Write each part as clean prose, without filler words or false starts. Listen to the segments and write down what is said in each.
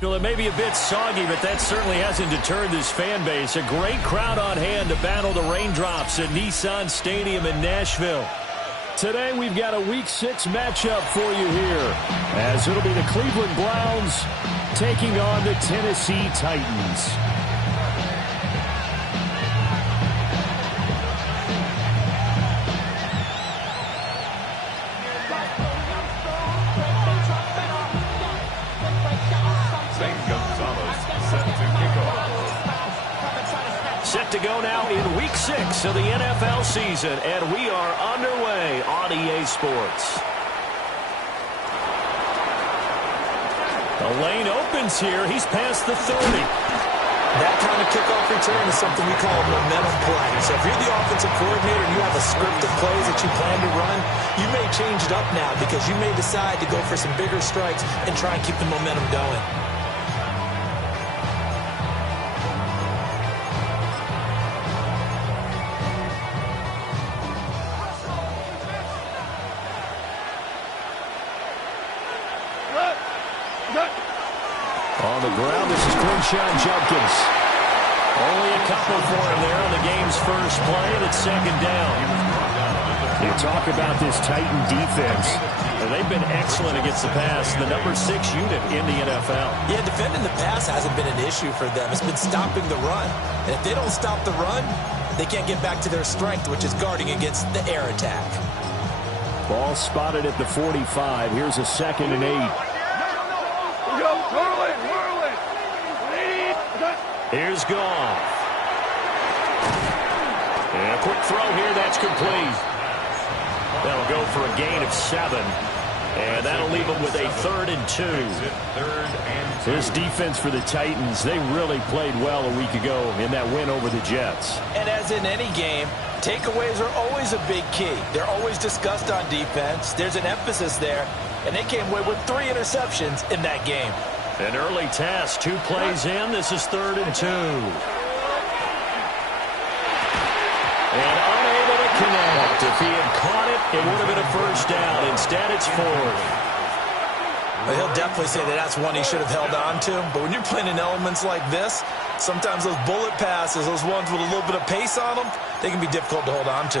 Well, it may be a bit soggy, but that certainly hasn't deterred this fan base. A great crowd on hand to battle the raindrops at Nissan Stadium in Nashville. Today we've got a Week 6 matchup for you here, as it'll be the Cleveland Browns taking on the Tennessee Titans. Set to go now in Week 6 of the NFL season, and we are underway on EA Sports. The lane opens here. He's past the 30. That kind of kickoff return is something we call momentum play. So if you're the offensive coordinator and you have a script of plays that you plan to run, you may change it up now because you may decide to go for some bigger strikes and try and keep the momentum going. On the ground, this is Quinshawn Judkins. Only a couple for him there on the game's first play, and it's second down. You talk about this Titan defense. They've been excellent against the pass, the number 6 unit in the NFL. Yeah, defending the pass hasn't been an issue for them. It's been stopping the run. And if they don't stop the run, they can't get back to their strength, which is guarding against the air attack. Ball spotted at the 45. Here's a 2nd and 8. Here's Goff. And a quick throw here. That's complete. That'll go for a gain of 7. And that'll leave them with a 3rd and 2. This defense for the Titans, they really played well a week ago in that win over the Jets. And as in any game, takeaways are always a big key. They're always discussed on defense. There's an emphasis there. And they came away with 3 interceptions in that game. An early task, 2 plays in. This is 3rd and 2. And unable to connect. If he had caught it, it would have been a first down. Instead, it's 4th. Well, he'll definitely say that that's one he should have held on to. But when you're playing in elements like this, sometimes those bullet passes, those ones with a little bit of pace on them, they can be difficult to hold on to.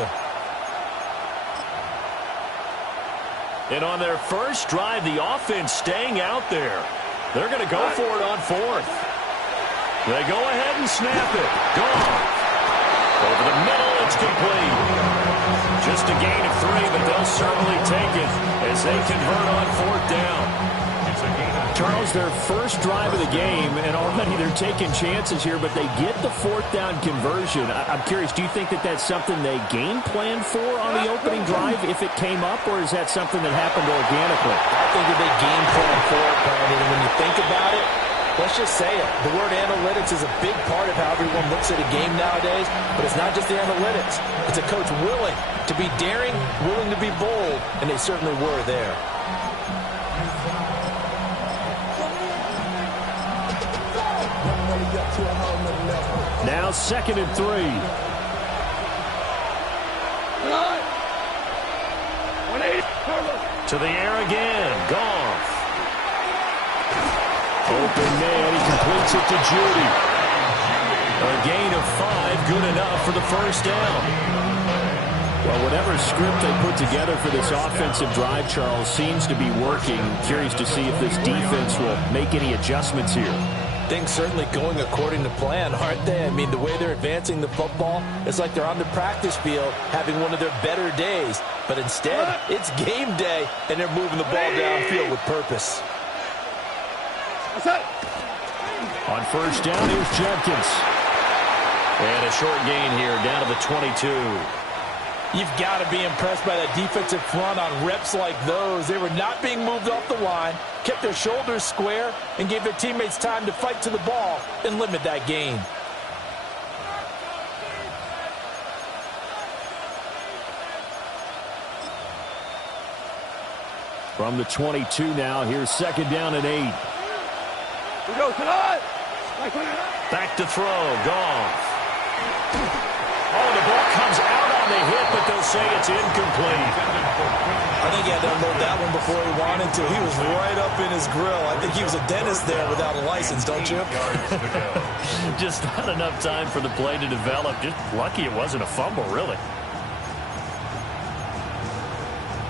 And on their first drive, the offense staying out there. They're going to go for it on 4th. They go ahead and snap it. Gone. Over the middle, it's complete. Just a gain of 3, but they'll certainly take it as they convert on 4th down. Charles, their first drive of the game, and already they're taking chances here, but they get the 4th down conversion. I'm curious, do you think that that's something they game planned for on the opening drive if it came up, or is that something that happened organically? I think that they game planned for it, Brandon, and when you think about it, let's just say it. The word analytics is a big part of how everyone looks at a game nowadays, but it's not just the analytics. It's a coach willing to be daring, willing to be bold, and they certainly were there. Now 2nd and 3. To the air again. Goff. Open man. He completes it to Judy. A gain of 5. Good enough for the first down. Well, whatever script they put together for this offensive drive, Charles, seems to be working. Curious to see if this defense will make any adjustments here. Things certainly going according to plan, aren't they? I mean, the way they're advancing the football, it's like they're on the practice field having one of their better days. But instead, it's game day, and they're moving the ball downfield with purpose. On first down, here's Judkins. And a short gain here, down to the 22. You've got to be impressed by that defensive front on reps like those. They were not being moved off the line, kept their shoulders square, and gave their teammates time to fight to the ball and limit that gain. From the 22 now, here's 2nd down and 8. Back to throw, Goff. Oh, the ball comes out on the hit, but they'll say it's incomplete. I think he had to unload that one before he wanted to. He was right up in his grill. I think he was a dentist there without a license, don't you? Just not enough time for the play to develop. Just lucky it wasn't a fumble, really.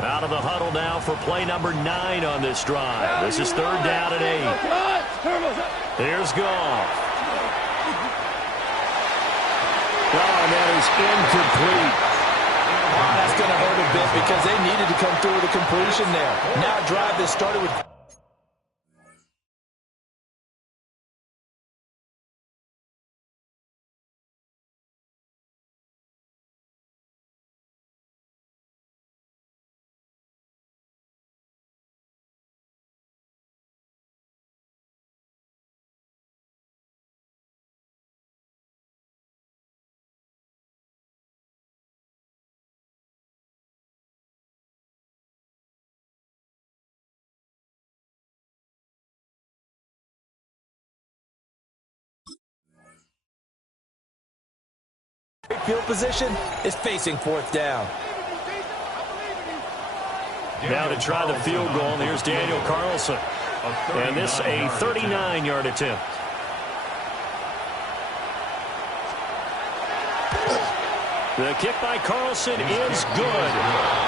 Out of the huddle now for play number 9 on this drive. This is 3rd down and 8. Here's Goff. Oh, and that is incomplete. Oh, that's going to hurt a bit because they needed to come through with a completion there. Now a drive that started with... Field position is facing 4th down. Now to try the field goal, and here's Daniel Carlson. And this a 39-yard attempt. The kick by Carlson is good.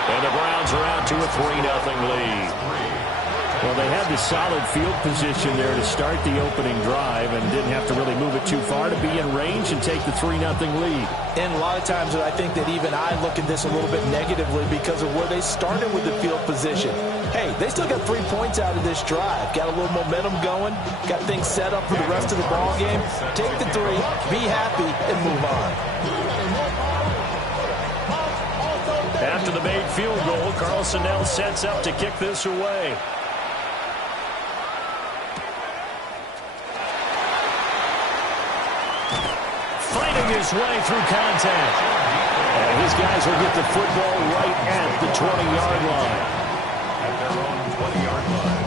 And the Browns are out to a 3-0 lead. Well, they had the solid field position there to start the opening drive and didn't have to really move it too far to be in range and take the 3-0 lead. And a lot of times I think that even I look at this a little bit negatively because of where they started with the field position. Hey, they still got 3 points out of this drive. Got a little momentum going. Got things set up for the rest of the ball game. Take the 3, be happy, and move on. After the made field goal, Carlson now sets up to kick this away. Fighting his way through contact. And his guys will get the football right at the 20-yard line. At their own 20-yard line.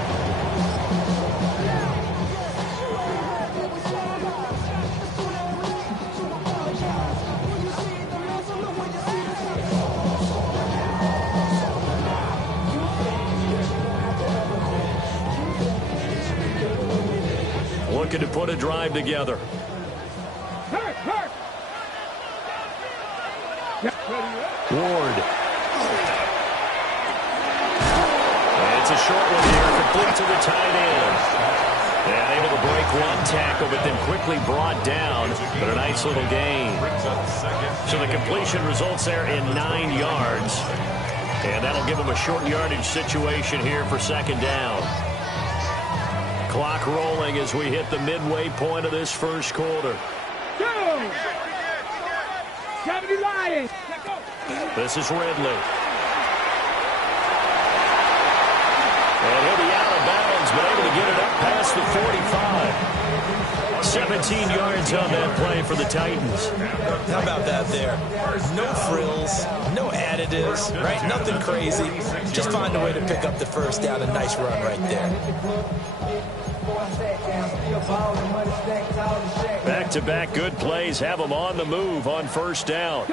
Looking to put a drive together. Ward. It's a short one here, complete to the tight end. And able to break one tackle, but then quickly brought down. But a nice little gain. So the completion results there in 9 yards. And that'll give them a short yardage situation here for 2nd down. Clock rolling as we hit the midway point of this first quarter. This is Ridley. And he'll be out of bounds, but able to get it up past the 45. 17 yards on that play for the Titans. How about that there? No frills, no additives, right? Nothing crazy. Just find a way to pick up the 1st down. A nice run right there. Back-to-back good plays have them on the move on 1st down.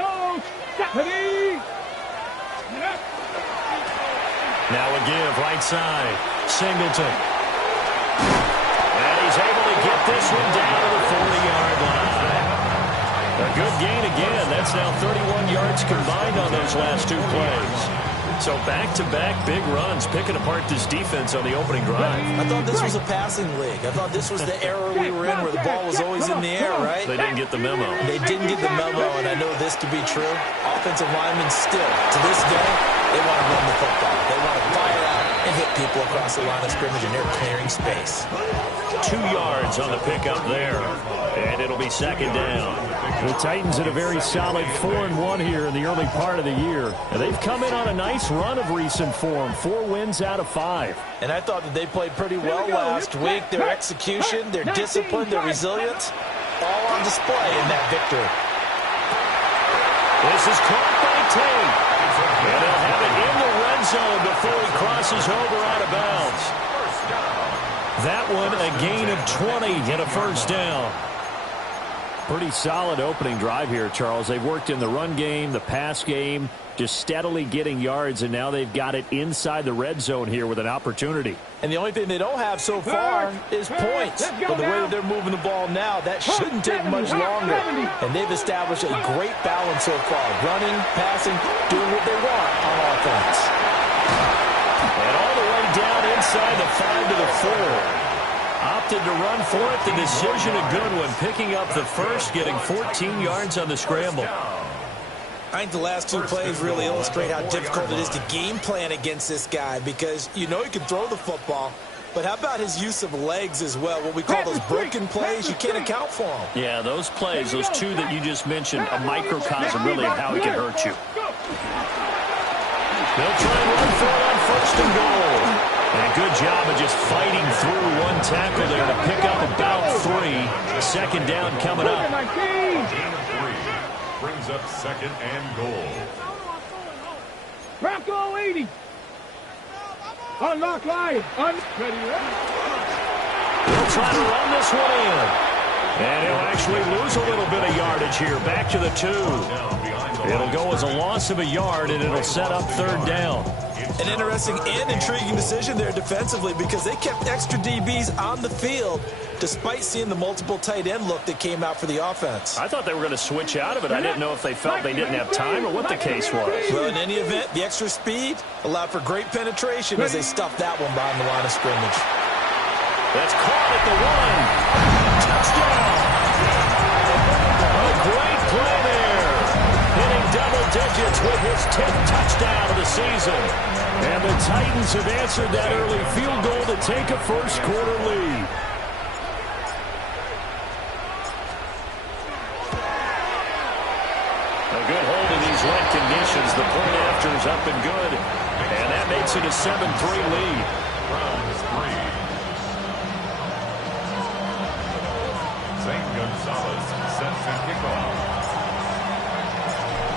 Now a give, right side. Singleton. And he's able to get this one down to the 40-yard line. A good gain again. That's now 31 yards combined on those last 2 plays. So back-to-back big runs, picking apart this defense on the opening drive. I thought this was a passing league. I thought this was the era we were in where the ball was always in the air, right? They didn't get the memo. They didn't get the memo, and I know this to be true. Offensive linemen still, to this day, they want to run the football. They want to fire out and hit people across the line of scrimmage, and they're clearing space. 2 yards on the pickup there, and it'll be 2nd down. The Titans in a very solid 4-1 here in the early part of the year. And they've come in on a nice run of recent form, 4 wins out of 5. And I thought that they played pretty well last week. Their execution, their discipline, their resilience, all on display in that victory. This is caught by Tate. And they'll have it in the red zone before he crosses over out of bounds. That one a gain of 20 and a 1st down. Pretty solid opening drive here, Charles. They've worked in the run game, the pass game, just steadily getting yards, and now they've got it inside the red zone here with an opportunity. And the only thing they don't have so far is points. But the way that they're moving the ball now, that shouldn't take much longer. And they've established a great balance so far. Running, passing, doing what they want on offense. And all the way down inside the 5 to the 4. Opted to run for it. The decision a good one. Picking up the first, getting 14 yards on the scramble. I think the last two plays really illustrate how difficult it is to game plan against this guy because you know he can throw the football, but how about his use of legs as well? What we call those broken plays, you can't account for them. Yeah, those plays, those two that you just mentioned, a microcosm really of how he can hurt you. They'll try and run for it on 1st and goal. And a good job of just fighting through one tackle there to pick up about 3. 2nd down coming up. Brings up 2nd and goal. Bronco 80. Unlock line. Ready. They'll try to run this one in. And he'll actually lose a little bit of yardage here. Back to the 2. It'll go as a loss of a yard, and it'll set up 3rd down. An interesting and intriguing decision there defensively because they kept extra DBs on the field despite seeing the multiple tight end look that came out for the offense. I thought they were going to switch out of it. I didn't know if they felt they didn't have time or what the case was. Well, in any event, the extra speed allowed for great penetration as they stuffed that one behind the line of scrimmage. That's caught at the 1. Touchdown! A great play there. Hitting double digits with his 10th touchdown of the season. And the Titans have answered that early field goal to take a first-quarter lead. A good hold in these wet conditions. The point after is up and good. And that makes it a 7-3 lead. Round 3. St. Gonzalez sets the kickoff.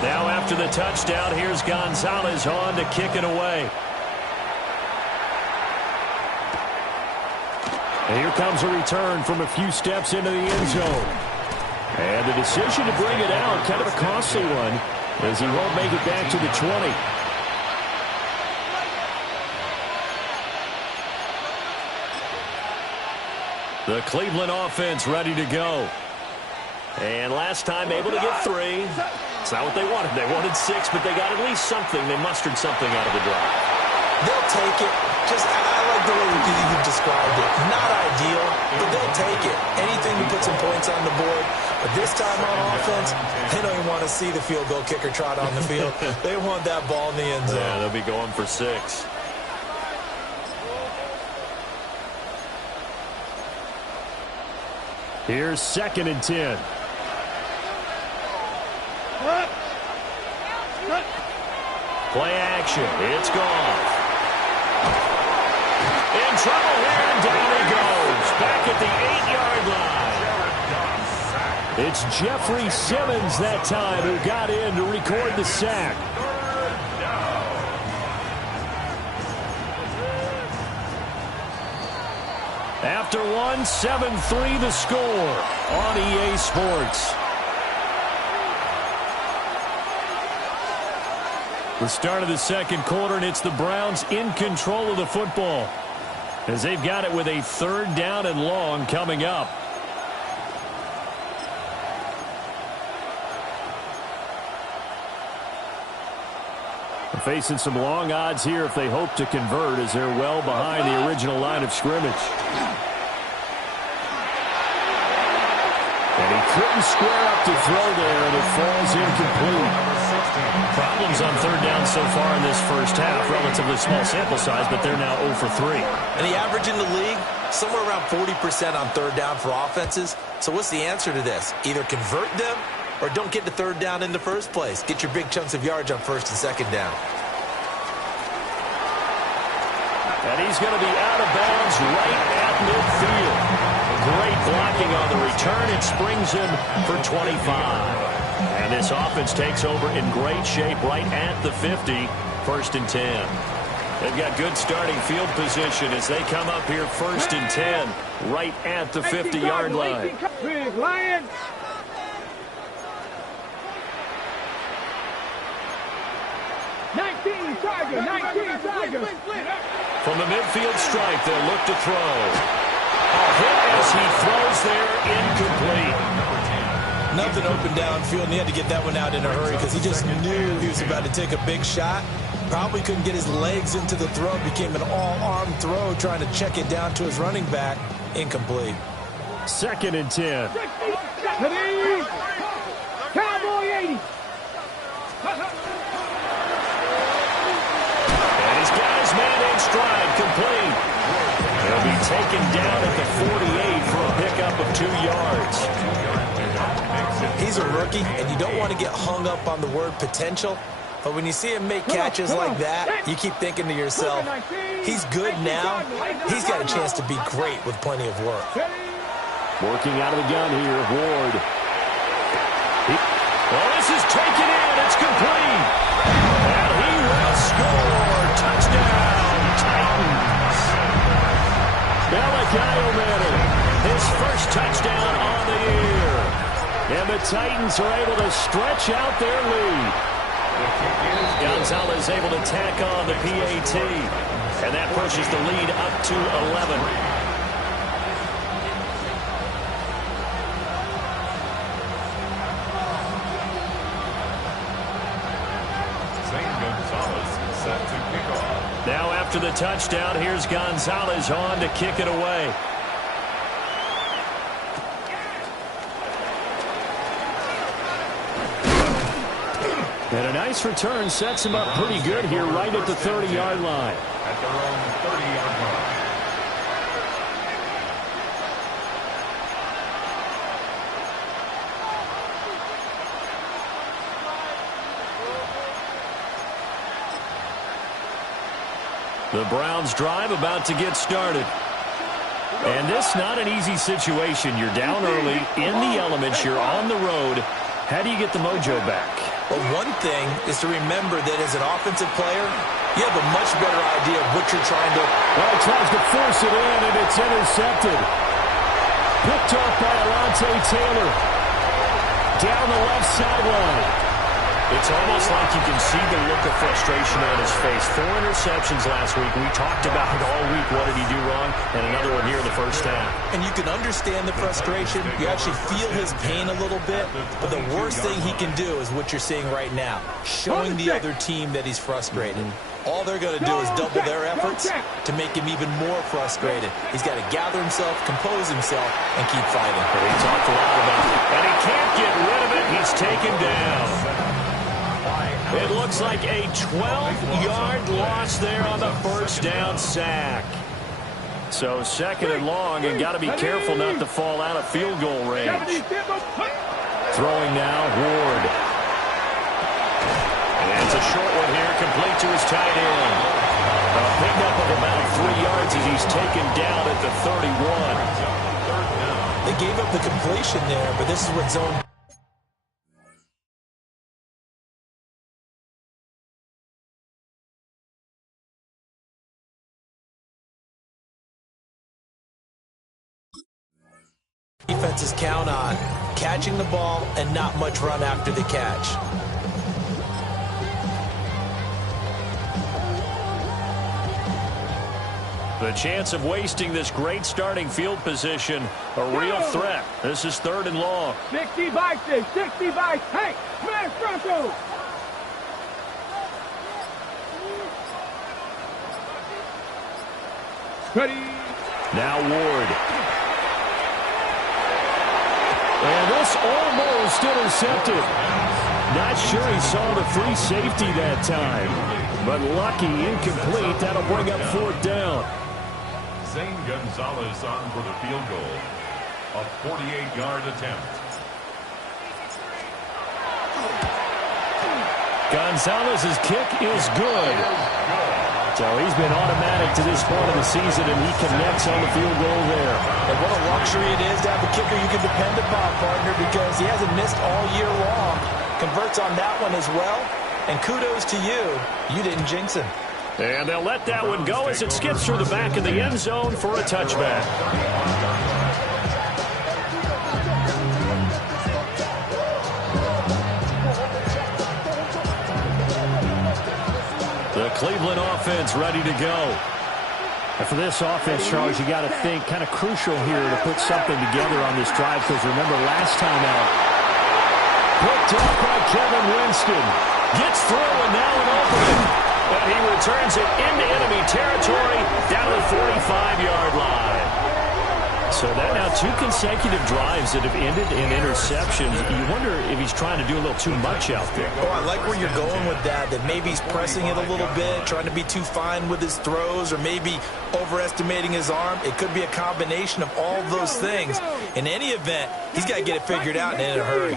Now after the touchdown, here's Gonzalez on to kick it away. And here comes a return from a few steps into the end zone. And the decision to bring it out, kind of a costly one, as he won't make it back to the 20. The Cleveland offense ready to go. And last time able to get 3. It's not what they wanted. They wanted 6, but they got at least something. They mustered something out of the drive. They'll take it. I like the way you described it. Not ideal, but they'll take it. Anything to put some points on the board. But this time on offense, they don't even want to see the field goal kicker trot on the field. They want that ball in the end zone. Yeah, they'll be going for 6. Here's 2nd and 10. Play action. It's gone. In trouble here, and down he goes. Back at the 8-yard line. It's Jeffrey Simmons that time who got in to record the sack. After 1, 7-3 the score on EA Sports. The start of the 2nd quarter, and it's the Browns in control of the football as they've got it with a 3rd down and long coming up. They're facing some long odds here if they hope to convert as they're well behind the original line of scrimmage. And he couldn't square up to throw there, and it falls incomplete. Problems on 3rd down so far in this first half. Relatively small sample size, but they're now 0 for 3. And the average in the league, somewhere around 40% on 3rd down for offenses. So what's the answer to this? Either convert them or don't get to 3rd down in the first place. Get your big chunks of yards on 1st and 2nd down. And he's going to be out of bounds right at midfield. Great blocking on the return. It springs him for 25. And this offense takes over in great shape right at the 50. 1st and 10. They've got good starting field position as they come up here 1st and 10 right at the 50-yard line. Big Lions. 19, Tiger, 19, Tiger. From the midfield stripe, they'll look to throw. A hit as he throws there, incomplete. Nothing open downfield, and he had to get that one out in a hurry because he just knew he was about to take a big shot. Probably couldn't get his legs into the throw. Became an all-arm throw, trying to check it down to his running back. Incomplete. 2nd and 10. Cowboy 80. And he's got his man in stride, complete. He'll be taken down at the 48 for a pickup of 2 yards. He's a rookie, and you don't want to get hung up on the word potential. But when you see him make catches like that, you keep thinking to yourself, he's good now. He's got a chance to be great with plenty of work. Working out of the gun here, Ward. Well, this is taken in. It's complete. And he will score. Touchdown, Titans. Malachi Manning, his first touchdown on the year. And the Titans are able to stretch out their lead. Gonzalez able to tack on the PAT. And that pushes the lead up to 11. Now after the touchdown, here's Gonzalez on to kick it away. And a nice return sets him up pretty good here right at the 30-yard line. At their own 30-yard line. The Browns drive about to get started. And this not an easy situation. You're down early, in the elements, you're on the road. How do you get the mojo back? Well, one thing is to remember that as an offensive player, you have a much better idea of what you're trying to... Well, he tries to force it in, and it's intercepted. Picked off by Alontae Taylor. Down the left sideline. It's almost like you can see the look of frustration on his face. 4 interceptions last week. We talked about it all week. What did he do wrong? And another one here in the first half. And you can understand the frustration. You actually feel his pain a little bit. But the worst thing he can do is what you're seeing right now, showing the other team that he's frustrated. All they're going to do is double their efforts to make him even more frustrated. He's got to gather himself, compose himself, and keep fighting. He talked a lot about it. And he can't get rid of it. He's taken down. It looks like a 12-yard loss there on the first down sack. So 2nd and long, and got to be careful not to fall out of field goal range. Throwing now, Ward. And it's a short one here, complete to his tight end. A pickup of about 3 yards as he's taken down at the 31. They gave up the completion there, but this is what zone... defenses count on catching the ball and not much run after the catch. The chance of wasting this great starting field position, a real threat. This is 3rd and long. 60 by 6, 60 by 10. Smash Bronco. Ready. Now Ward. And this almost intercepted. Not sure he saw the free safety that time. But lucky, incomplete. That'll bring up 4th down. Zane Gonzalez on for the field goal. A 48-yard attempt. Gonzalez's kick is good. So he's been automatic to this point of the season, and he connects on the field goal there. And what a luxury it is to have a kicker you can depend upon, partner, because he hasn't missed all year long. Converts on that one as well. And kudos to you. You didn't jinx him. And they'll let that one go as it skips through the back of the end zone for a touchback. The Cleveland offense ready to go. And for this offense, Charles, you got to think kind of crucial here to put something together on this drive, because remember last time out. Picked off by Kevin Winston. Gets through and now an opening. And he returns it into enemy territory down to the 45-yard line. So that now 2 consecutive drives that have ended in interceptions. You wonder if he's trying to do a little too much out there. Oh, I like where you're going with that maybe he's pressing it a little bit, trying to be too fine with his throws, or maybe overestimating his arm. It could be a combination of all of those things. In any event, he's got to get it figured out and in a hurry.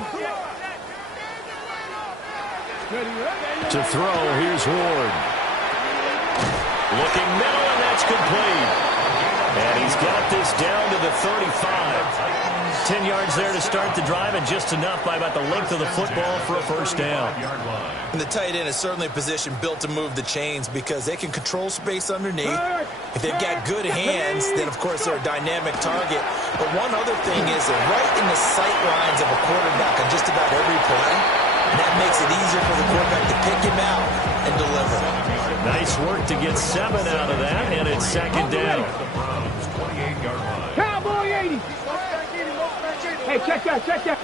To throw, here's Ward. Looking middle, and that's complete. And he's got this down to the 35. 10 yards there to start the drive, and just enough by about the length of the football for a first down. And the tight end is certainly a position built to move the chains because they can control space underneath. If they've got good hands, then, of course, they're a dynamic target. But one other thing is they're right in the sight lines of a quarterback on just about every play. And that makes it easier for the quarterback to pick him out and deliver. Nice work to get 7 out of that, and it's second down. Cowboy 80. Hey, check that, check that.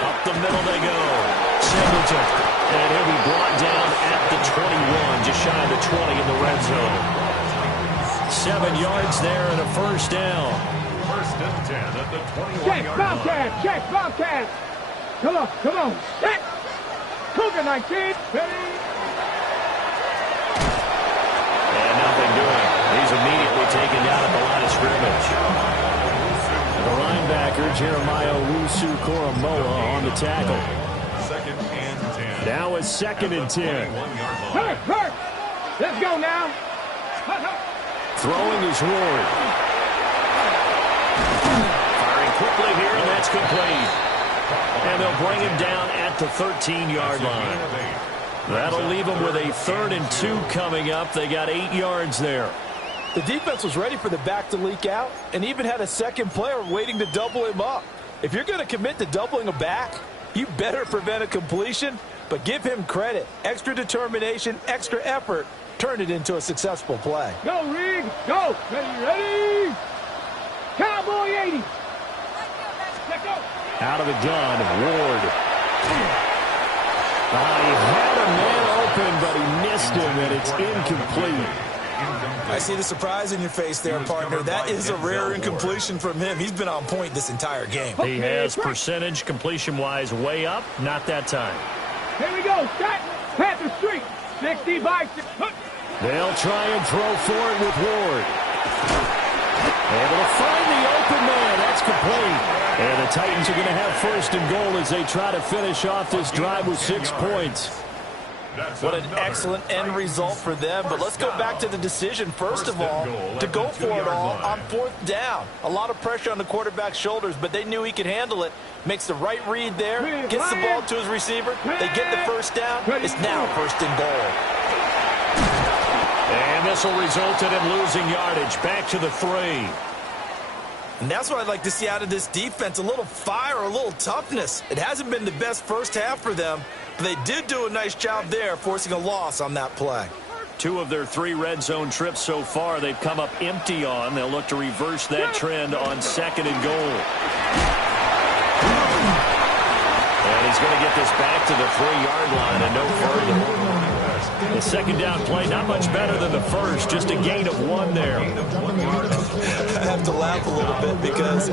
Up the middle they go. Singleton. And he'll be brought down at the 21, just shy of the 20 in the red zone. 7 yards there and a first down. First and 10 at the 21-yard line. Bobcat, check, Bobcat. Come on, come on. Check. Cougar 19. Ready. And nothing doing. He's immediately taken down at the line of scrimmage. The linebacker, Jeremiah Owusu-Koramoah, on the tackle. Second and 10. Now it's second and 10. Hurt, hurt. Let's go now. Throwing is Ward. Firing quickly here, and that's complete. And they'll bring him down at the 13-yard line. That'll leave them with a 3rd and 2 coming up. They got 8 yards there. The defense was ready for the back to leak out and even had a second player waiting to double him up. If you're going to commit to doubling a back, you better prevent a completion, but give him credit. Extra determination, extra effort, turn it into a successful play. Go, Rig. Go. Ready, ready. Cowboy 80. Let's go. Out of the gun, Ward. He had a man open, but he missed him, and it's incomplete. I see the surprise in your face there, partner. That is a rare incompletion from him. He's been on point this entire game. He has percentage completion-wise way up, not that time. Here we go. Shot. Panther Street. 60 by 6. They'll try and throw for it with Ward. Able to find the open man. That's complete. And the Titans are going to have first and goal as they try to finish off this drive with 6 points. What an excellent end result for them. But let's go back to the decision, first of all, to go for it all on 4th down. A lot of pressure on the quarterback's shoulders, but they knew he could handle it. Makes the right read there, gets the ball to his receiver. They get the first down. It's now first and goal. And this will result in him losing yardage. Back to the 3. And that's what I'd like to see out of this defense, a little fire, a little toughness. It hasn't been the best first half for them, but they did do a nice job there, forcing a loss on that play. 2 of their 3 red zone trips so far they've come up empty on. They'll look to reverse that trend on 2nd and goal. And he's going to get this back to the 3-yard line and no further. The second down play, not much better than the first, just a gain of 1 there. I have to laugh a little bit because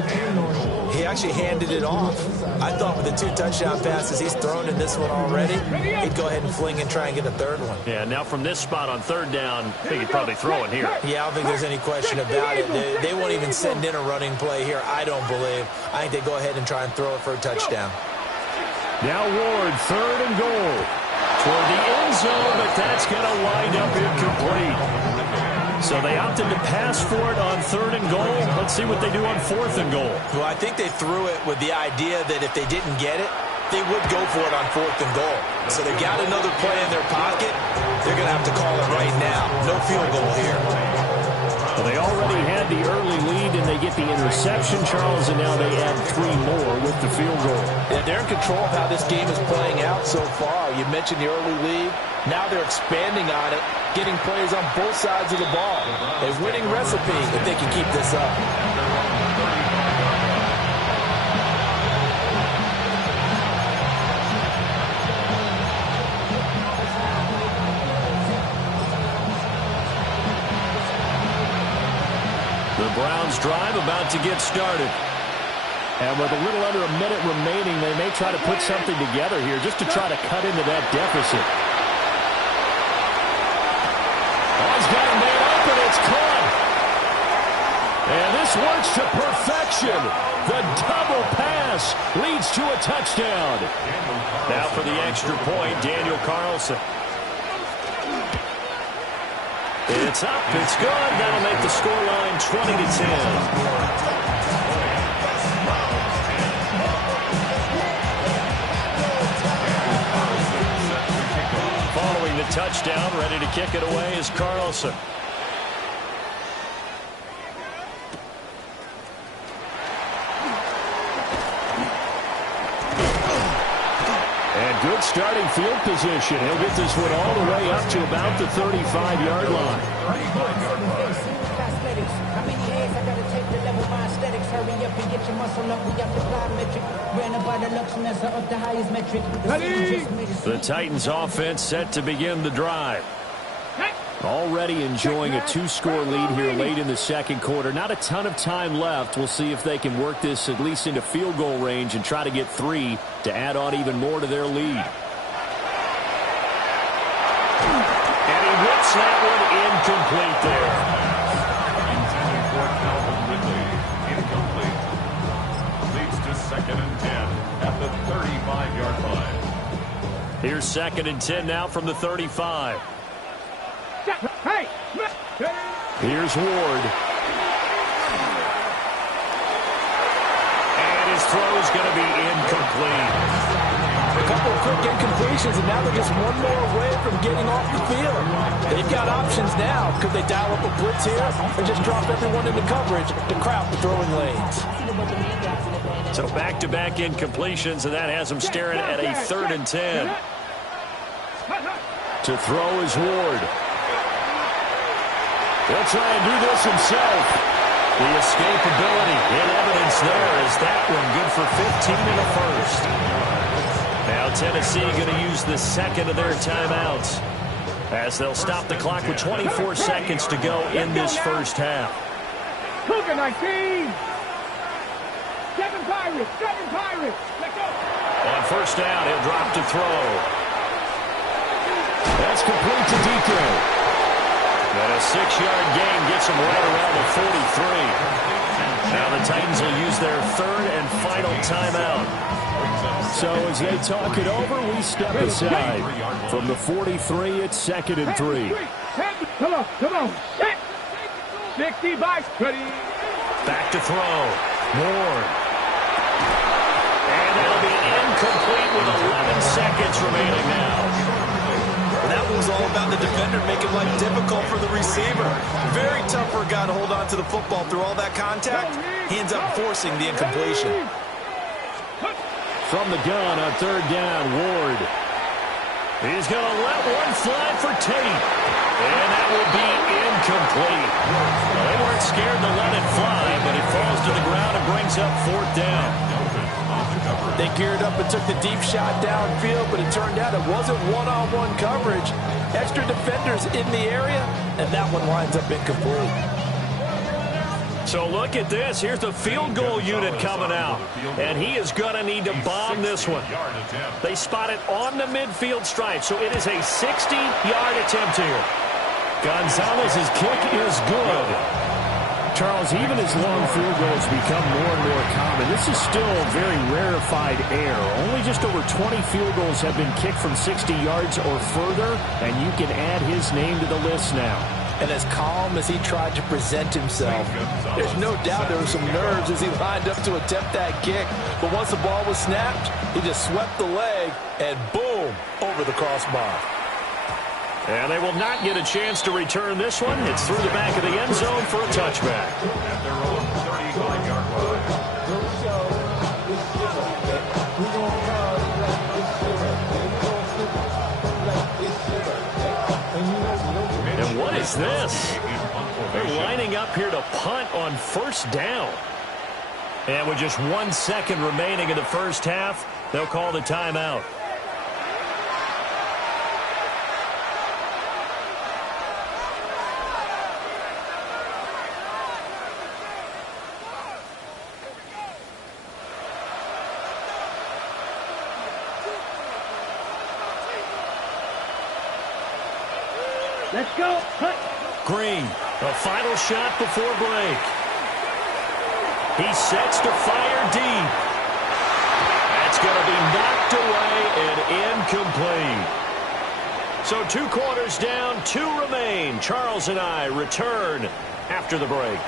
he actually handed it off. I thought with the 2 touchdown passes he's thrown in this one already, he'd go ahead and fling and try and get a 3rd one. Yeah, now from this spot on 3rd down, I think he'd probably throw it here. Yeah, I don't think there's any question about it. They won't even send in a running play here, I don't believe. I think they go ahead and try and throw it for a touchdown. Now Ward, 3rd and goal. Toward the end zone, but that's going to wind up incomplete. So they opted to pass for it on 3rd and goal. Let's see what they do on 4th and goal. Well, I think they threw it with the idea that if they didn't get it, they would go for it on 4th and goal. So they got another play in their pocket. They're going to have to call it right now. No field goal here. Well, they already had the early lead, and they get the interception, Charles, and now they add 3 more with the field goal. Yeah, they're in control of how this game is playing out so far. You mentioned the early lead. Now they're expanding on it, getting plays on both sides of the ball. A winning recipe if they can keep this up. The Browns drive about to get started. And with a little under a minute remaining, they may try to put something together here just to try to cut into that deficit. Oh, he's got a man open. It's caught. And this works to perfection. The double pass leads to a touchdown. Now for the extra point, Daniel Carlson. It's up. It's good. That'll make the scoreline 20-10. Following the touchdown, ready to kick it away is Carlson. And good starting field position. He'll get this one all the way up to about the 35-yard line. The Titans offense set to begin the drive. Already enjoying a 2-score lead here late in the second quarter. Not a ton of time left. We'll see if they can work this at least into field goal range and try to get 3 to add on even more to their lead. And he whips that one incomplete there. Incomplete. Leads to 2nd and 10 at the 35-yard line. Here's 2nd and 10 now from the 35. Hey! Here's Ward. And his throw's going to be incomplete. A couple of quick incompletions, and now they're just one more away from getting off the field. They've got options now. Could they dial up a blitz here or just drop everyone into coverage to crowd the throwing lanes? So back-to-back incompletions, and that has them staring at a 3rd and 10. To throw is Ward. He'll try and do this himself. The escapability in evidence there is that one good for 15 in the first. Now Tennessee going to use the second of their timeouts as they'll stop the clock with 24 seconds to go in this first half. Cougar 19! 7 Pirates! 7 Pirates! Let's go! On first down, he'll drop to throw. That's complete to DK. And a 6-yard gain gets them right around the 43. Now the Titans will use their 3rd and final timeout. So as they talk it over, we step aside. From the 43, it's 2nd and 3. Come on, come on. 60 by 20. Back to throw. Ward. And it'll be incomplete with 11 seconds remaining now. That was all about the defender making life difficult for the receiver. Very tough for a guy to hold on to the football through all that contact. He ends up forcing the incompletion. From the gun on 3rd down, Ward. He's going to let one fly for Tate. And that will be incomplete. Well, they weren't scared to let it fly, but it falls to the ground and brings up 4th down. They geared up and took the deep shot downfield, but it turned out it wasn't one-on-one coverage. Extra defenders in the area, and that one winds up incomplete. So look at this. Here's the field goal unit coming out, and he is going to need to bomb this one. They spot it on the midfield stripe, so it is a 60-yard attempt here. Gonzalez's kick is good. Charles, even as long field goals become more and more common, this is still very rarefied air. Only just over 20 field goals have been kicked from 60 yards or further, and you can add his name to the list now. And as calm as he tried to present himself, there's no doubt there were some nerves as he lined up to attempt that kick. But once the ball was snapped, he just swept the leg and boom, over the crossbar. And they will not get a chance to return this one. It's through the back of the end zone for a touchback. At their own 35-yard line. And what is this? They're lining up here to punt on first down. And with just 1 second remaining in the first half, they'll call the timeout. Let's go. Hunt. Green, a final shot before break. He sets to fire deep. That's going to be knocked away and incomplete. So 2 quarters down, 2 remain. Charles and I return after the break.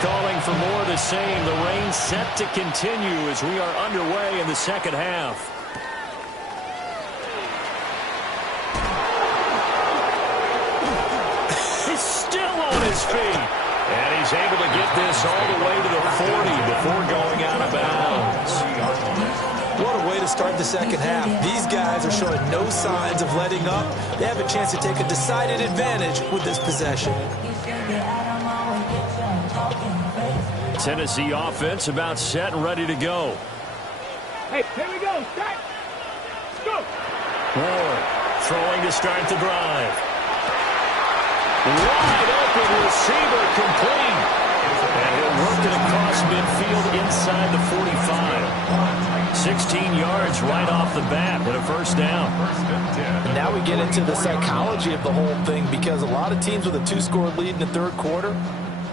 Calling for more of the same. The rain set to continue as we are underway in the second half. He's still on his feet. And he's able to get this all the way to the 40 before going out of bounds. What a way to start the second half. These guys are showing no signs of letting up. They have a chance to take a decided advantage with this possession. Tennessee offense about set and ready to go. Hey, here we go. Start. Go. Ward throwing to start the drive. Wide open receiver complete. And he'll work it across midfield inside the 45. 16 yards right off the bat and a first down. And now we get into the psychology of the whole thing, because a lot of teams with a 2-score lead in the third quarter,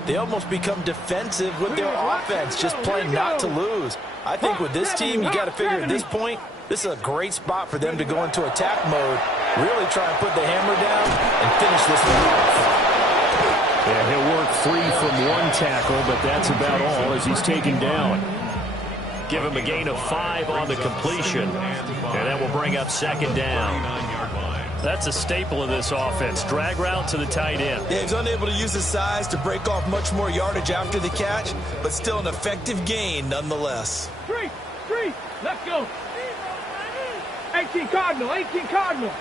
they almost become defensive with their offense, just playing not to lose. I think with this team, you got to figure at this point, this is a great spot for them to go into attack mode, really try and put the hammer down and finish this one off. And he'll work free from 1 tackle, but that's about all as he's taken down. Give him a gain of 5 on the completion, and that will bring up second down. That's a staple of this offense. Drag route to the tight end. Yeah, he's unable to use his size to break off much more yardage after the catch, but still an effective gain nonetheless. 3, let's go. 18 Cardinal, 18 Cardinal.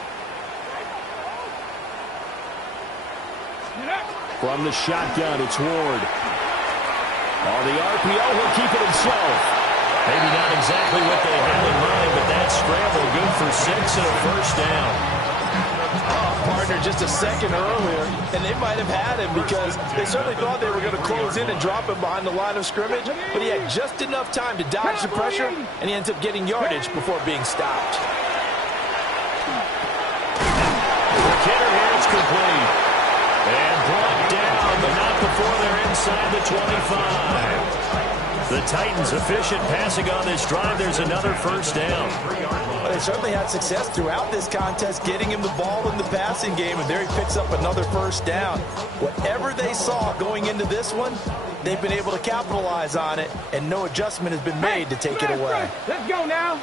From the shotgun, it's Ward. On the RPO, he'll keep it himself. Maybe not exactly what they had in mind, but that scramble good for 6 and a first down. Partner just a second earlier, and they might have had him because they certainly thought they were going to close in and drop him behind the line of scrimmage, but he had just enough time to dodge the pressure, and he ends up getting yardage before being stopped. The Kidder here, it's complete. And brought down, but not before they're inside the 25. The Titans efficient passing on this drive. There's another first down. Well, they certainly had success throughout this contest getting him the ball in the passing game, and there he picks up another first down. Whatever they saw going into this one, they've been able to capitalize on it, and no adjustment has been made to take it away. Let's go now.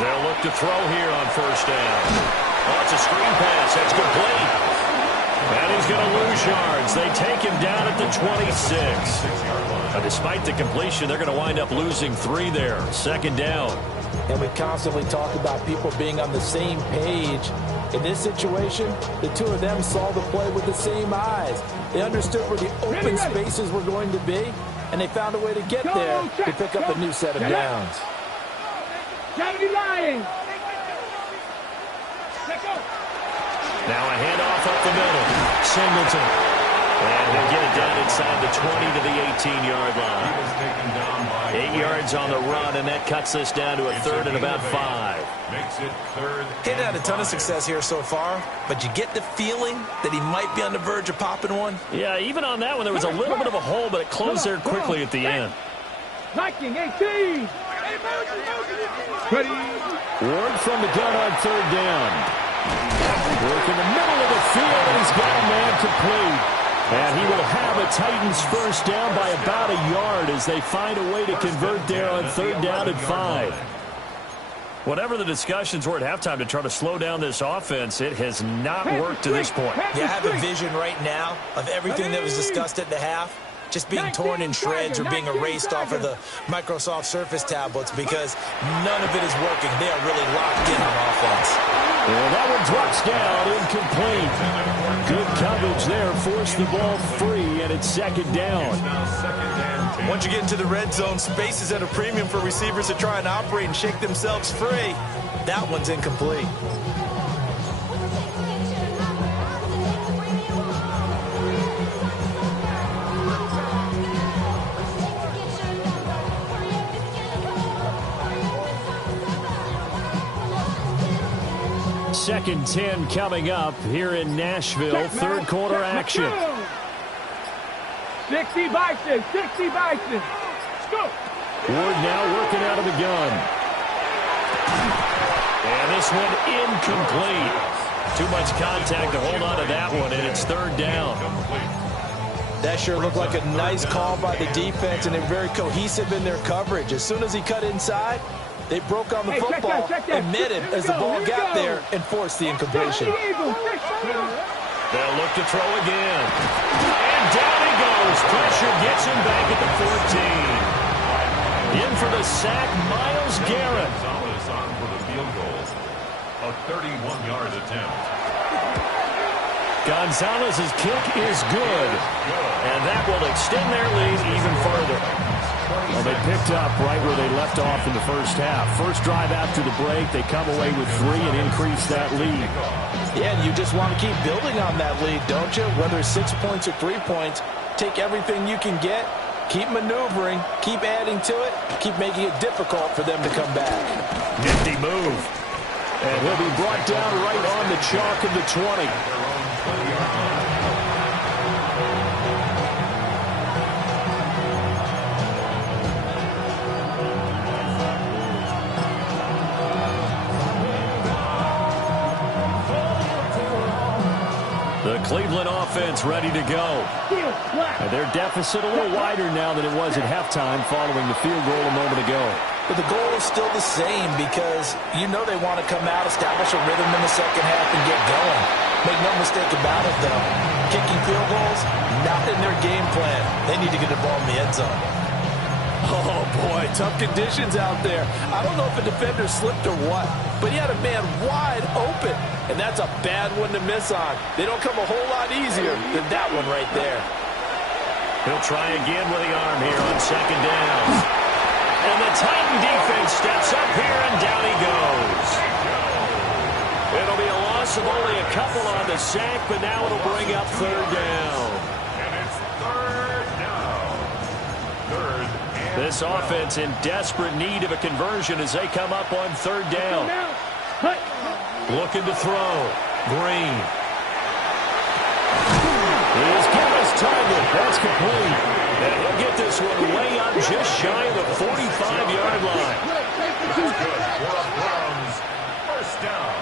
They'll look to throw here on first down. Oh, it's a screen pass. That's complete. And he's going to lose yards. They take him down at the 26. Despite the completion, they're going to wind up losing 3 there. Second down. And we constantly talk about people being on the same page. In this situation, the two of them saw the play with the same eyes. They understood where the open spaces were going to be, and they found a way to get there to pick up a new set of downs. 70 Lions. Now a handoff up the middle. Singleton. And he'll get it down inside the 20 to the 18-yard line. 8 yards on the run, and that cuts this down to a third and about 5. Makes it third. He's had a ton of success here so far, but you get the feeling that he might be on the verge of popping one. Yeah, even on that one, there was a little bit of a hole, but it closed there quickly at the end. Liking 18. Ready. Ward from the gun on third down. Work in the middle of the field, and he's got a man complete. And he will have a Titans first down by about a yard as they find a way to convert there on third down and 5. Whatever the discussions were at halftime to try to slow down this offense, it has not worked to this point. Yeah, I have a vision right now of everything that was discussed at the half just being torn in shreds or being erased off of the Microsoft Surface tablets because none of it is working. They are really locked in on offense. Well, that one drops down, incomplete. Good coverage there, forced the ball free, and it's second down. Once you get into the red zone, space is at a premium for receivers to try and operate and shake themselves free. That one's incomplete. Second 10 coming up here in Nashville. Third quarter action. 60 Bison, 60 Bison. Let's go. Ward now working out of the gun. And this one incomplete. Too much contact to hold on to that one, and it's third down. That sure looked like a nice call by the defense, and they're very cohesive in their coverage. As soon as he cut inside, they broke on the football, admitted as the ball got there, and forced the incompletion. They'll look to throw again. And down he goes. Pressure gets him back at the 14. In for the sack, Myles Garrett. Gonzalez on for the field goal. A 31-yard attempt. Gonzalez's kick is good. And that will extend their lead even further. Well, they picked up right where they left off in the first half. First drive after the break, they come away with 3 and increase that lead. Yeah, and you just want to keep building on that lead, don't you? Whether it's 6 points or 3 points, take everything you can get, keep maneuvering, keep adding to it, keep making it difficult for them to come back. Nifty move. And he'll be brought down right on the chalk of the 20. The Cleveland offense ready to go. And their deficit a little wider now than it was at halftime following the field goal a moment ago. But the goal is still the same because you know they want to come out, establish a rhythm in the second half, and get going. Make no mistake about it, though. Kicking field goals, not in their game plan. They need to get the ball in the end zone. Oh, boy, tough conditions out there. I don't know if a defender slipped or what, but he had a man wide open, and that's a bad one to miss on. They don't come a whole lot easier than that one right there. He'll try again with the arm here on second down. And the Titan defense steps up here, and down he goes. It'll be a loss of only a couple on the sack, but now it'll bring up third down. And it's third down. Third and This offense in desperate need of a conversion as they come up on third down. Looking to throw. Green. He's given us target. That's complete. And he'll get this one way up just shy of the 45-yard line. good for a Browns first down.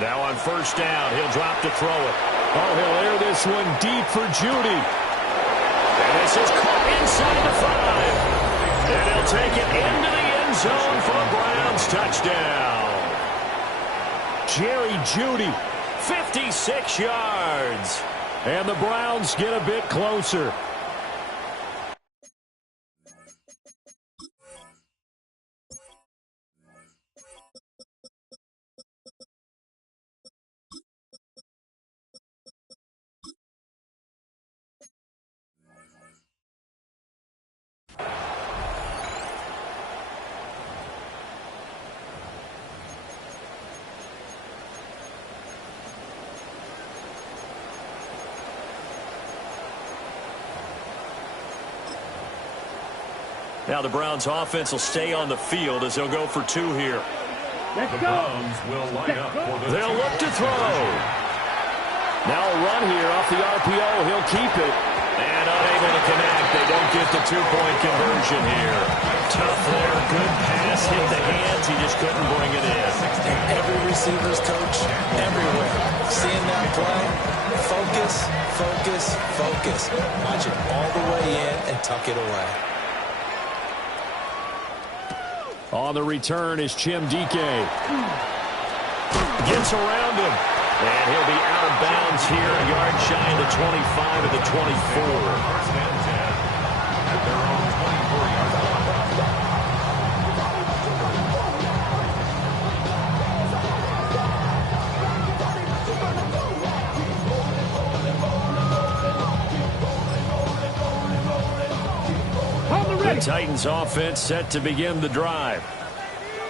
Now on first down, he'll drop to throw it. Oh, he'll air this one deep for Judy. And this is caught inside the 5. And he'll take it into the end zone for a Browns touchdown. Jerry Judy. 56 yards. And the Browns get a bit closer. Now the Browns offense will stay on the field as they'll go for 2 here. The Browns will line up for the They'll look to throw. Now a run here off the RPO. He'll keep it. And unable to connect. They don't get the two-point conversion here. Tough there. Good pass. Hit the hands. He just couldn't bring it in. And every receiver's coach, everywhere, seeing that play, focus, focus, focus. Watch it all the way in and tuck it away. On the return is Chimdike. Gets around him. And he'll be out of bounds here, a yard shy of the 25 of the 24. First and 10 at their own 24-yard The Titans offense set to begin the drive.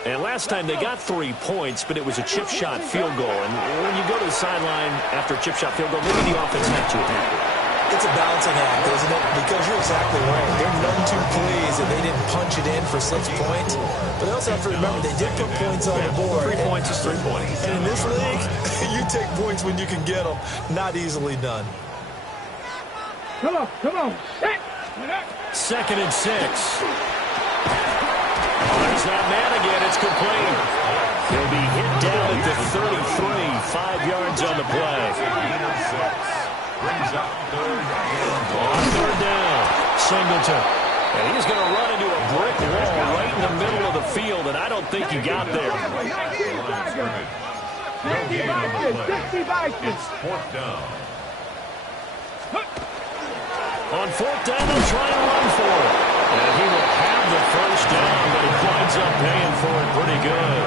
And last time they got 3 points, but it was a chip shot field goal. And when you go to the sideline after a chip shot field goal, maybe the offense not too happy. It's a balancing act, isn't it? Because you're exactly right. They're none too pleased that they didn't punch it in for 6 points. But they also have to remember they did put points on the board. 3 points is 3 points. And in this league, you take points when you can get them. Not easily done. Come on, come on. Set. 2nd and 6. There's that man again. It's complete. He'll be hit down at the 33. 5 yards on the play. brings up third and On third down, Singleton. And he's going to run into a brick wall right in the middle of the field, and I don't think he got there. It's 4th down. On 4th down, they'll try and run for it. And he will have the first down, but he winds up paying for it pretty good.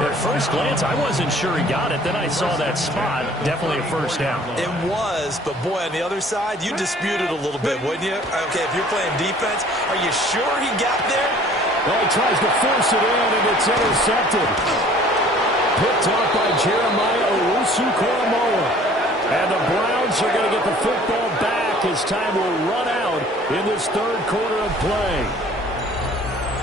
At first glance, I wasn't sure he got it. Then I saw that spot. Definitely a first down. It was, but boy, on the other side, you disputed a little bit, wouldn't you? Okay, if you're playing defense, are you sure he got there? Well, he tries to force it in, and it's intercepted. Picked off by Jeremiah Owusu-Koramoah. And the Browns are going to get the football back as time will run out in this third quarter of play.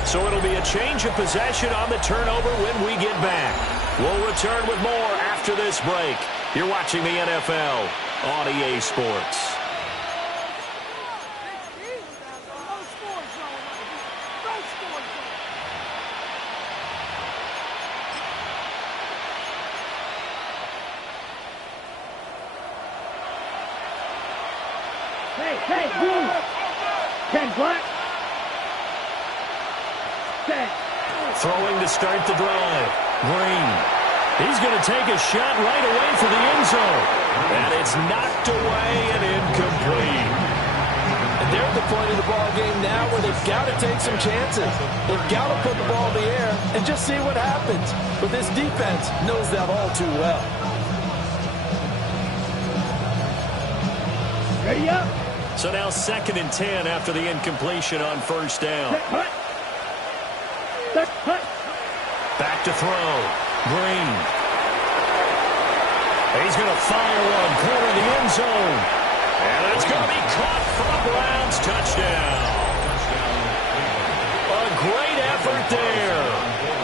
So it'll be a change of possession on the turnover when we get back. We'll return with more after this break. You're watching the NFL on EA Sports. Hey, blue. 10 black. 10. Throwing to start the drive. Green. He's going to take a shot right away for the end zone. And it's knocked away and incomplete. And they're at the point of the ball game now where they've got to take some chances. They've got to put the ball in the air and just see what happens. But this defense knows that all too well. Ready up. So now 2nd and 10 after the incompletion on first down. Back to throw. Green. He's going to fire one. Corner of the end zone. And it's going to be caught for a Browns touchdown. A great effort there.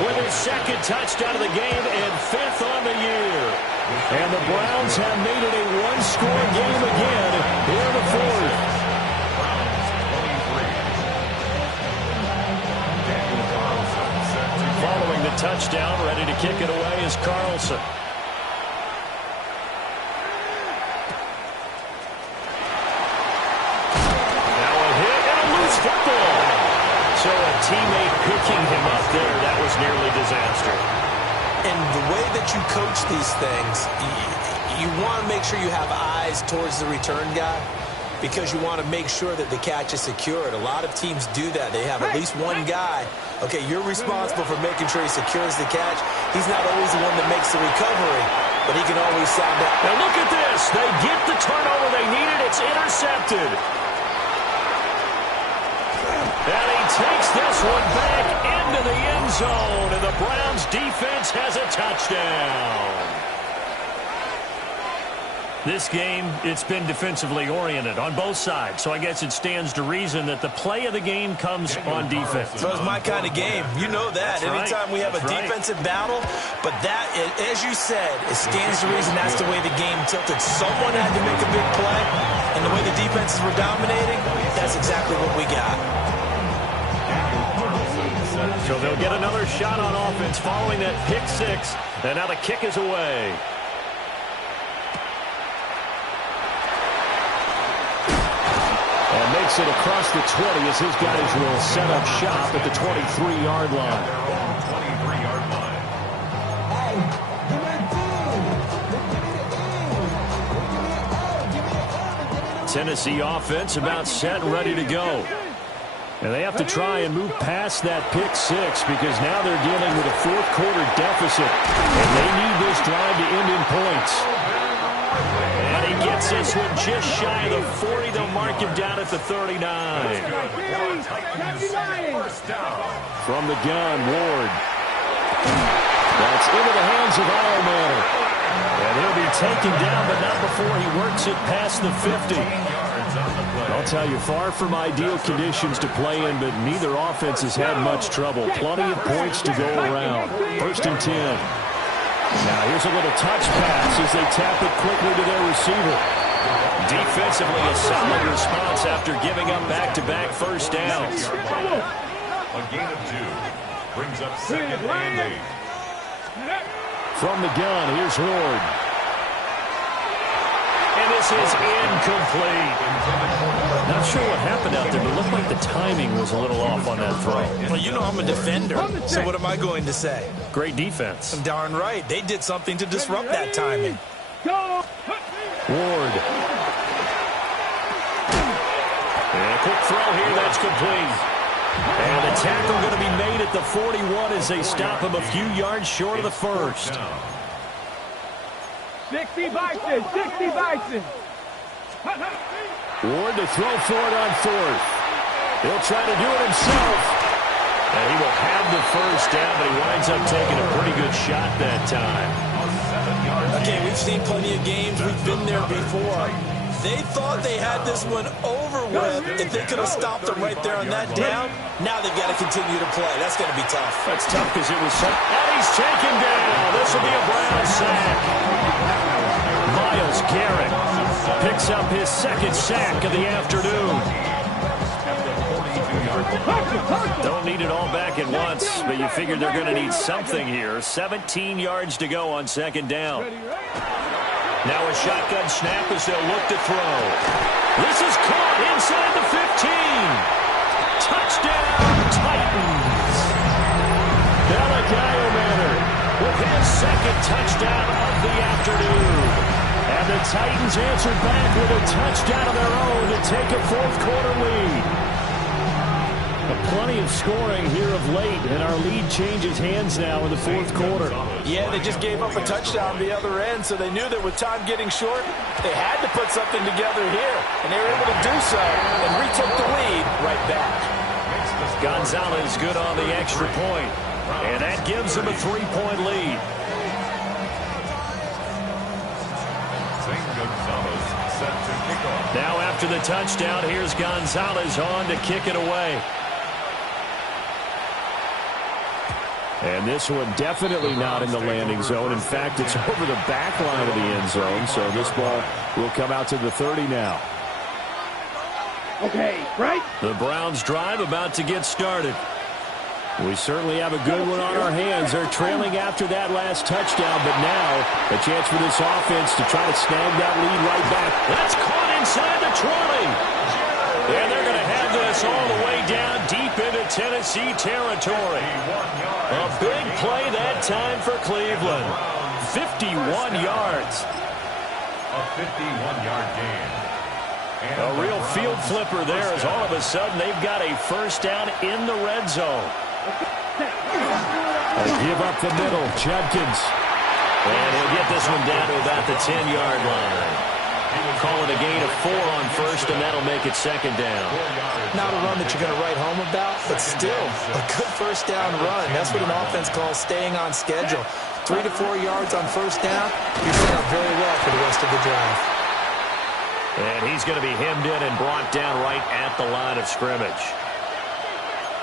With his 2nd touchdown of the game and 5th on the year. And the Browns have made it a one-score game again here in the 4th. Following the touchdown, ready to kick it away is Carlson. Now a hit and a loose football. So a teammate picking him up there, that was nearly disaster. And the way that you coach these things, you want to make sure you have eyes towards the return guy because you want to make sure that the catch is secured. A lot of teams do that. They have at least one guy. Okay, you're responsible for making sure he secures the catch. He's not always the one that makes the recovery, but he can always sound out. Now look at this. They get the turnover they needed. It's intercepted. And he takes this one back into the end zone, and the Browns defense has a touchdown. This game, it's been defensively oriented on both sides, so I guess it stands to reason that the play of the game comes on defense. So it's my kind of game. You know that. That's right. Anytime we have a defensive battle, but that, as you said, it stands to reason that's the way the game tilted. Someone had to make a big play. And the way the defenses were dominating, that's exactly what we got. So they'll get another shot on offense following that pick six. And now the kick is away. And makes it across the 20 as his guys will set up shop at the 23-yard line. 23-yard line. Tennessee offense about set and ready to go. And they have to try and move past that pick six because now they're dealing with a fourth quarter deficit. And they need this drive to end in points. And he gets this one just shy of the 40. They'll mark him down at the 39. From the gun, Ward. That's into the hands of Ironman. And he'll be taken down, but not before he works it past the 50. I'll tell you, far from ideal conditions to play in, but neither offense has had much trouble. Plenty of points to go around. 1st and 10. Now here's a little touch pass as they tap it quickly to their receiver. Defensively, a solid response after giving up back-to-back first downs. A gain of 2 brings up 2nd and 8. From the gun, here's Ward. And this is incomplete. Not sure what happened out there, but it looked like the timing was a little off on that throw. Well, you know I'm a defender, so what am I going to say? Great defense. Darn right. They did something to disrupt that timing. Ward. And a quick throw here, that's complete. And the tackle going to be made at the 41 as they stop him a few yards short of the first. 60 Bison, 60 Bison. Ward to throw for it on 4th. He'll try to do it himself. And he will have the first down, but he winds up taking a pretty good shot that time. Okay, we've seen plenty of games. We've been there before. They thought they had this one over with. If they could have stopped them right there on that down, now they've got to continue to play. That's going to be tough. That's tough because it was so... And he's taken down. This will be a Brown sack. Myles Garrett picks up his 2nd sack of the afternoon. Don't need it all back at once, but you figured they're going to need something here. 17 yards to go on 2nd down. Now a shotgun snap as they'll look to throw. This is caught inside the 15. Touchdown, Titans. Ironman with his 2nd touchdown of the afternoon. And the Titans answered back with a touchdown of their own to take a 4th quarter lead. Plenty of scoring here of late, and our lead changes hands now in the 4th quarter. Yeah, they just gave up a touchdown the other end, so they knew that with time getting short, they had to put something together here, and they were able to do so and retake the lead right back. Gonzalez good on the extra point, and that gives them a 3-point lead. Gonzalez set to kick off. Now after the touchdown, here's Gonzalez on to kick it away. And this one definitely not in the landing zone. In fact, it's over the back line of the end zone, so this ball will come out to the 30 now. Okay, right? The Browns drive about to get started. We certainly have a good one on our hands. They're trailing after that last touchdown, but now a chance for this offense to try to snag that lead right back. That's caught inside the 20. And they're going to have this all the way down deep into Tennessee territory. A big play that time for Cleveland. 51 yards. A 51-yard gain. A real field flipper there as all of a sudden they've got a first down in the red zone. Give up the middle, Judkins. And he'll get this one down to about the 10-yard line. Call it a gain of 4 on first, and that'll make it 2nd down. Not a run that you're going to write home about, but still a good first down run. That's what an offense calls staying on schedule. 3 to 4 yards on first down, you're set up very well for the rest of the drive. And he's going to be hemmed in and brought down right at the line of scrimmage.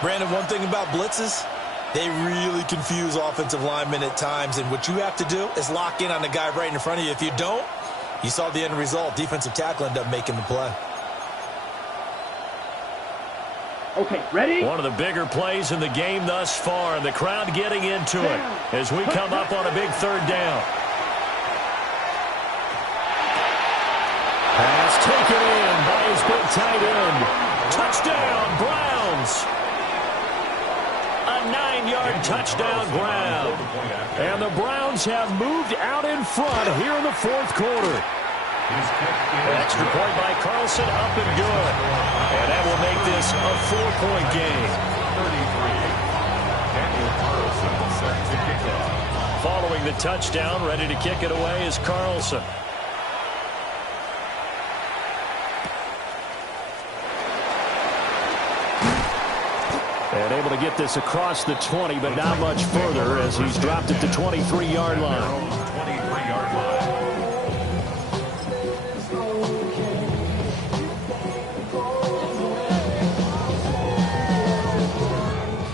Brandon, one thing about blitzes, they really confuse offensive linemen at times, and what you have to do is lock in on the guy right in front of you. If you don't, You saw the end result. Defensive tackle ended up making the play. Okay, ready? One of the bigger plays in the game thus far, and the crowd getting into it as we come up on a big third down. Pass taken in by his big tight end. Touchdown, Browns. A 9-yard touchdown ground. And the Browns have moved out in front here in the fourth quarter. Extra point by Carlson, up and good. And that will make this a 4-point game. 33. Following the touchdown, ready to kick it away is Carlson. And able to get this across the 20, but not much further as he's dropped it to 23-yard line. 23-yard line.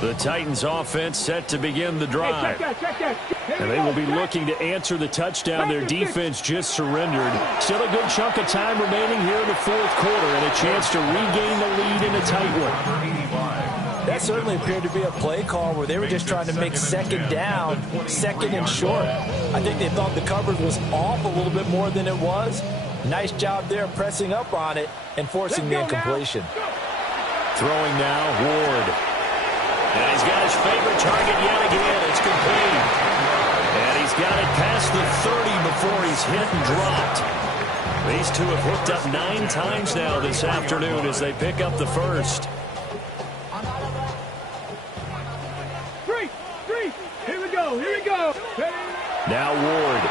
The Titans offense set to begin the drive. Check that. And they will be looking to answer the touchdown their defense just surrendered. Still a good chunk of time remaining here in the fourth quarter and a chance to regain the lead in a tight one. That certainly appeared to be a play call where they were just trying to make second down, second and short. I think they thought the coverage was off a little bit more than it was. Nice job there pressing up on it and forcing the incompletion. Throwing now, Ward. And he's got his favorite target yet again. It's complete. And he's got it past the 30 before he's hit and dropped. These two have hooked up 9 times now this afternoon as they pick up the first. Three. Here we go. Now Ward.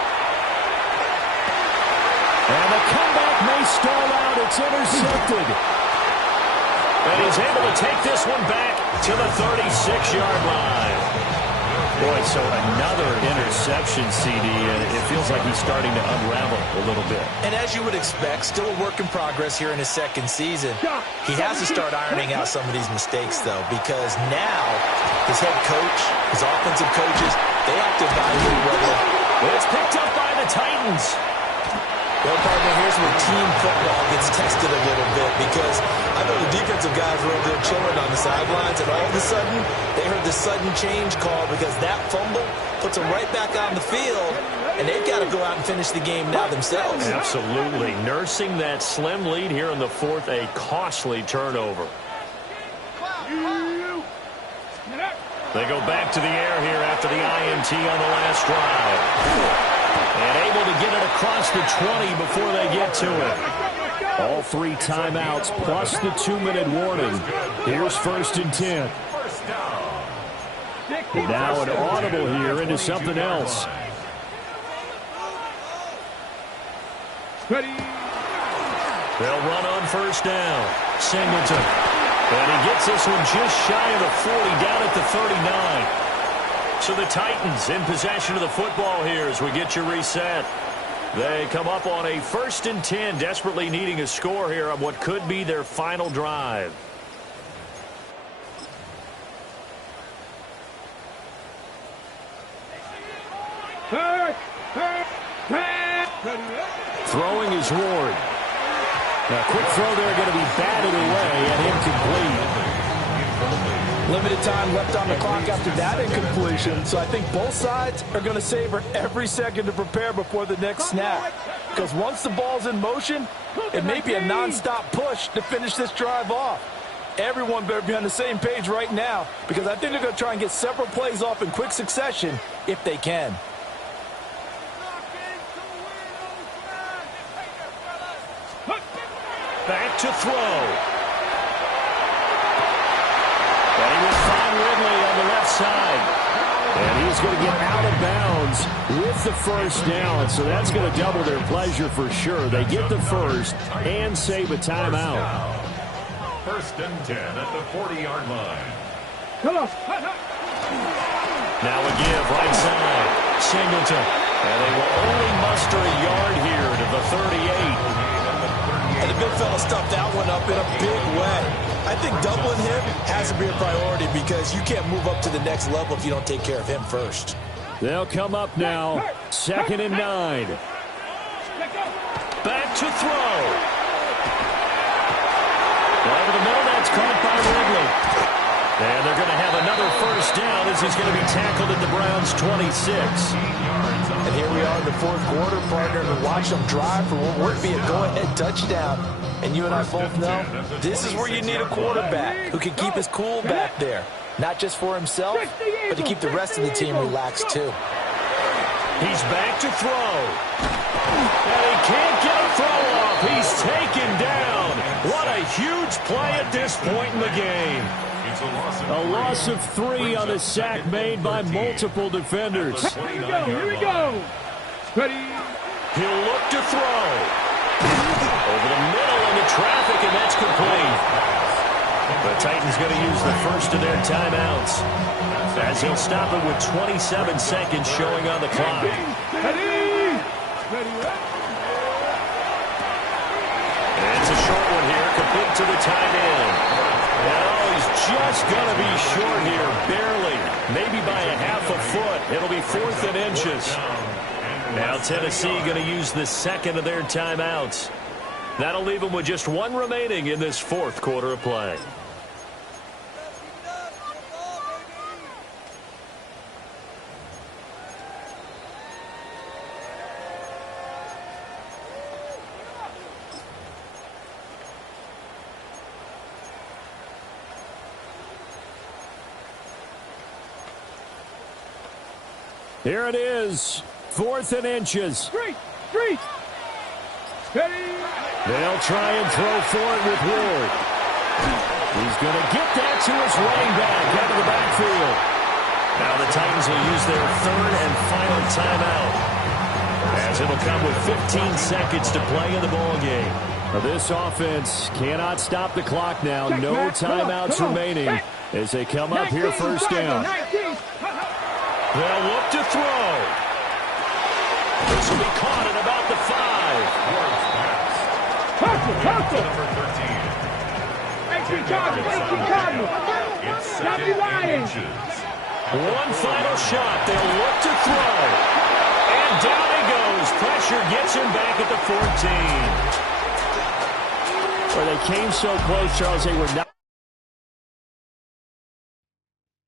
And the comeback may stall out. It's intercepted. And he's able to take this one back to the 36-yard line. Boy, so another interception, CD, and it feels like he's starting to unravel a little bit. And as you would expect, still a work in progress here in his second season. He has to start ironing out some of these mistakes, though, because now his head coach, his offensive coaches, they have to evaluate whether It's picked up by the Titans. Well, partner, here's where team football gets tested a little bit because I know the defensive guys were over there chilling on the sidelines, and all of a sudden, they heard the sudden change call because that fumble puts them right back on the field, and they've got to go out and finish the game now themselves. Absolutely. Nursing that slim lead here in the fourth, a costly turnover. They go back to the air here after the INT on the last drive. And able to get it across the 20 before they get to it. All 3 timeouts plus the 2-minute warning. Here's 1st and 10. And now an audible here into something else. Ready. They'll run on 1st down. Singleton. And he gets this one just shy of the 40, down at the 39. So the Titans in possession of the football here as we get you reset. They come up on a 1st and 10, desperately needing a score here on what could be their final drive. Throwing is Ward. Now, quick throw there, going to be batted away and incomplete. Limited time left on the clock after that incompletion, so I think both sides are going to savor every second to prepare before the next snap. Because once the ball's in motion, it may be a non-stop push to finish this drive off. Everyone better be on the same page right now because I think they're going to try and get several plays off in quick succession if they can. Back to throw. And he will find Ridley on the left side. And he's going to get out of bounds with the 1st down. So that's going to double their pleasure for sure. They get the first and save a timeout. 1st and 10 at the 40-yard line. Come on. Now a give right side. Singleton. And they will only muster a yard here to the 38. And the big fella stuffed that one up in a big way. I think doubling him has to be a priority because you can't move up to the next level if you don't take care of him first. They'll come up now. 2nd and 9. throw. Over the middle, that's caught by Ridley. And they're going to have another first down as he's going to be tackled at the Browns' 26. And here we are in the fourth quarter, partner, and watch them drive for what would be a go-ahead touchdown. And you and I both know this is where you need a quarterback who can keep his cool back there. Not just for himself, but to keep the rest of the team relaxed, too. He's back to throw. And he can't get a throw off. He's taken down. What a huge play at this point in the game. A loss of 3 on a sack made by multiple defenders. Here we go. Here we go. Ready. He'll look to throw. Over the middle into traffic, and that's complete. The Titans going to use the first of their timeouts as he'll stop it with 27 seconds showing on the clock. Ready. Ready. And it's a short one here, complete to the tight end. Oh, he's just going to be short here, barely. Maybe by a half a foot. It'll be 4th and inches. Now Tennessee going to use the second of their timeouts. That'll leave them with just 1 remaining in this fourth quarter of play. Here it is, 4th and inches. Street. Ready. They'll try and throw for it with Ward. He's going to get that to his running back out of the backfield. Now the Titans will use their 3rd and final timeout, as it'll come with 15 seconds to play in the ball game. This offense cannot stop the clock now. No timeouts remaining as they come up here first down. They'll look to throw. This will be caught at about the 5. Number 13. One final shot. They'll look to throw. And down he goes. Pressure gets him back at the 14. Where they came so close, Charles, they were not.